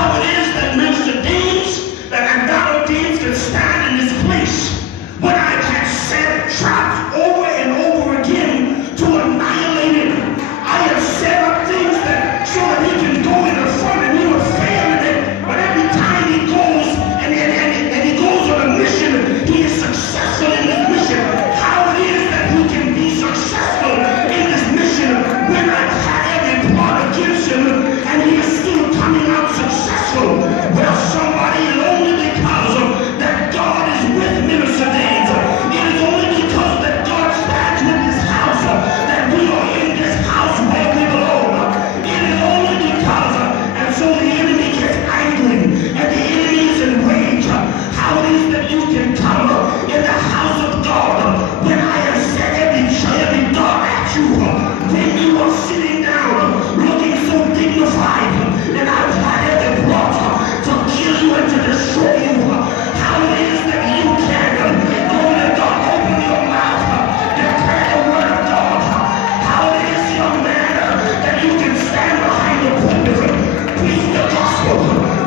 how it is that Minister Deans and Donald Deans can stand in this place when I've had set traps over and over again to annihilate him. I have set up things that so that he can go in the front and he will fail in it. But every time he goes and he goes on a mission, he is successful in his mission. How it is that he can be successful in this mission when I've had every plot against him and he is still coming out successful? Well, somebody, is only because of that God is with Minister Deans. It is only because that God stands with this house that we are in this house where we belong. It is only because, and so the enemy gets angry and the enemy is enraged. How it is that you can come in the house of God when I have set every dart at you, when you are sitting down looking so dignified, and I've had every plot to kill you and to destroy you. How it is that you can, glory to God, open your mouth, declare the word of God. How it is, young man, that you can stand behind the pulpit, preach the gospel.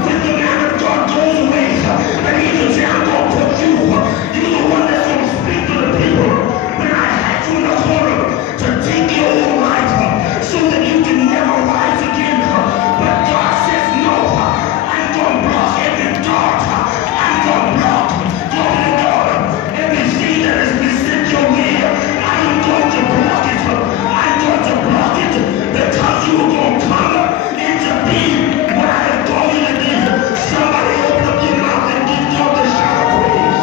When the man of God goes away, and he can say, I'm going to put you, you're the one that's going to speak to the people. When I had you in the corner to take your own life so that you can never rise again. But God says, no, I'm going to block every dart. I'm going to block, glory to God, everything that has been sent your way. I am going to block it. I'm going to block it because you are going to come into being what I have called you to be. Somebody open up your mouth and give God the shout of praise.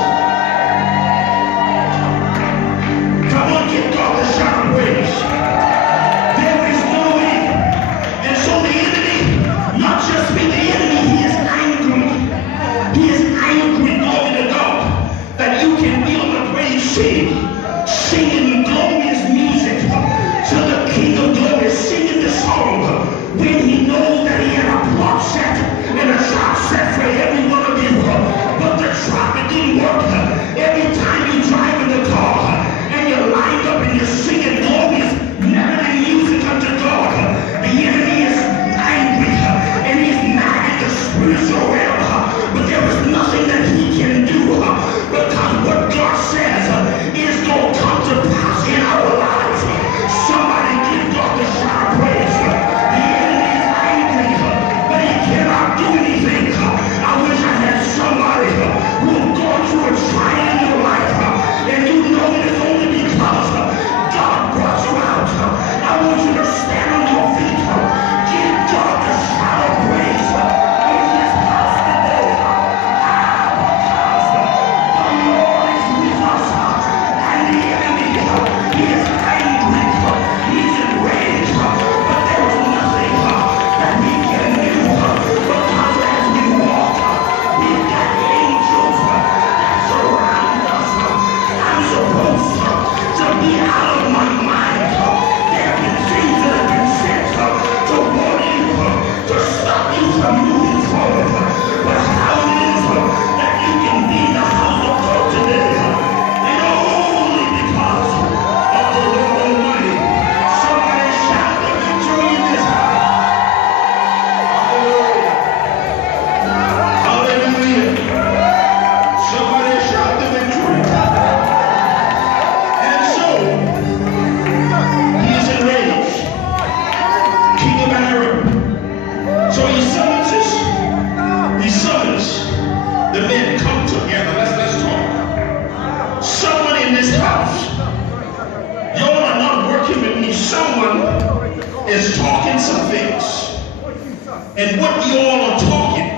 Come on, give God the shout of praise. There is no way. And so the enemy, not just be the enemy, he is angry. He is angry, glory to God, that you can be on the praise scene, singing glorious music to the King of Glory, singing the song when he knows that he had a plot set and a trap set for every one of you. But the trap, it didn't work. Every time you drive in the car and you're lined up and you're singing glorious melody music unto God, the enemy is angry and he's mad at the spiritual realm. But there is nothing that he can do because what God says is going to come to pass in our lives. Somebody give God the shout of praise. The enemy is angry, but he cannot do anything. I wish I had somebody who have gone through a trial in your life and you know it is only because God brought you out. I want you to stand on your feet. Give God the shout of praise in this house today. The Lord is with us, and the enemy, he is angry, he's enraged, but there is nothing that we can do because as we walk, we've got angels that surround us. I'm supposed to be out of my mind. There have been things that have been said to warn you, to stop you from moving forward. But how it is that you can be in the house of God today, and only because of the Lord Almighty. Somebody shout the victory in this house. Hallelujah. Somebody shout the victory. And so, he is enraged. King of Arab. So he summons the men, come together, let's talk. Someone in this house, y'all are not working with me. Someone is talking some things. And what you all are talking,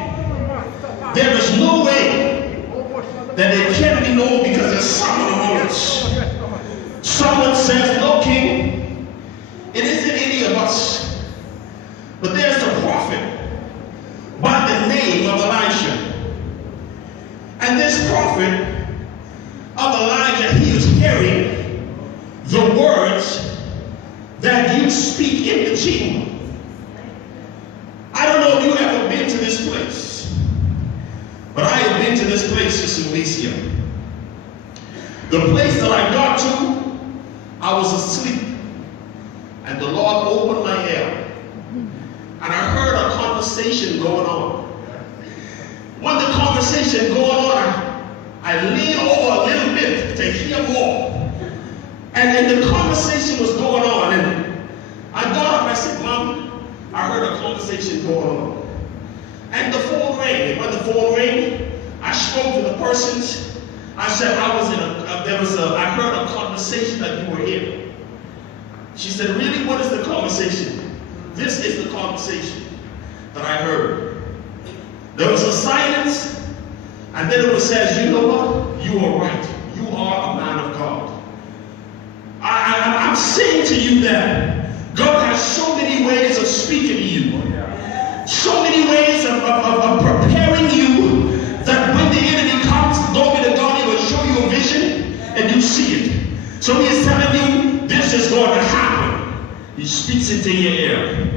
there is no way that it can be known because there's someone among us. Someone says, no, King, it isn't any of us, but there's a prophet by the name of Elijah. And this prophet of Elijah, he is hearing the words that you speak in the kingdom. I don't know if you've ever been to this place, but I have been to this place, Sister Alicia. The place that I got to, I was asleep, and the Lord opened my ear, and I heard a conversation going on. conversation going on, I leaned over a little bit to hear more. And the conversation was going on, and I got up and I said, Mom, I heard a conversation going on. And the phone rang. And when the phone rang, I spoke to the persons. I said, I heard a conversation that you were in. She said, really, what is the conversation? This is the conversation that I heard. There was a silence, and then it was says, you know what? You are right. You are a man of God. I'm saying to you that God has so many ways of speaking to you. So many ways of preparing you that when the enemy comes, glory to God, he will show you a vision and you see it. So he is telling you this is going to happen. He speaks into your ear.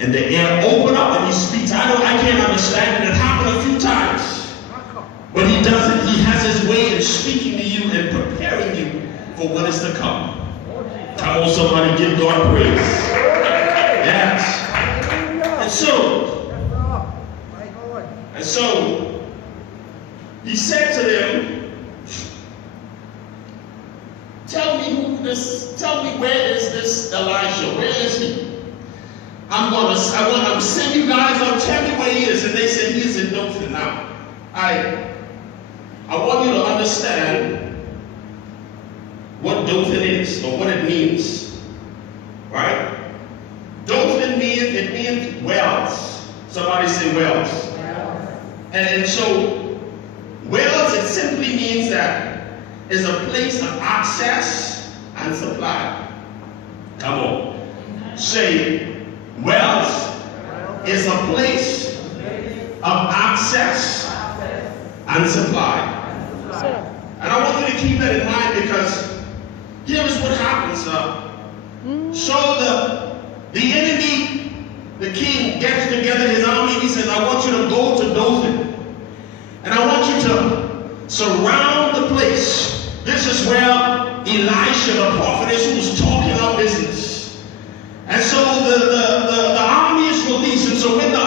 And the air open up and he speaks. I can't understand it. It happened a few times. But he does it. He has his way of speaking to you and preparing you for what is to come. Come on, somebody, give God praise. Yes. And so he said to them, tell me where is this Elijah? Where is he? I'm sending you guys up, tell me where he is. And they said he is in Dothan. Now, I want you to understand what Dothan is or what it means. Right? Dothan means wells. Somebody say wells. And so wells, it simply means that it's a place of access and supply. Come on. Say wells is a place of access and supply. And I want you to keep that in mind because here is what happens. So the enemy, the king, gets together his army. He says, I want you to go to Dothan. And I want you to surround the place. This is where Elisha, the prophet, is who's talking our business. And so the army is released. And so when the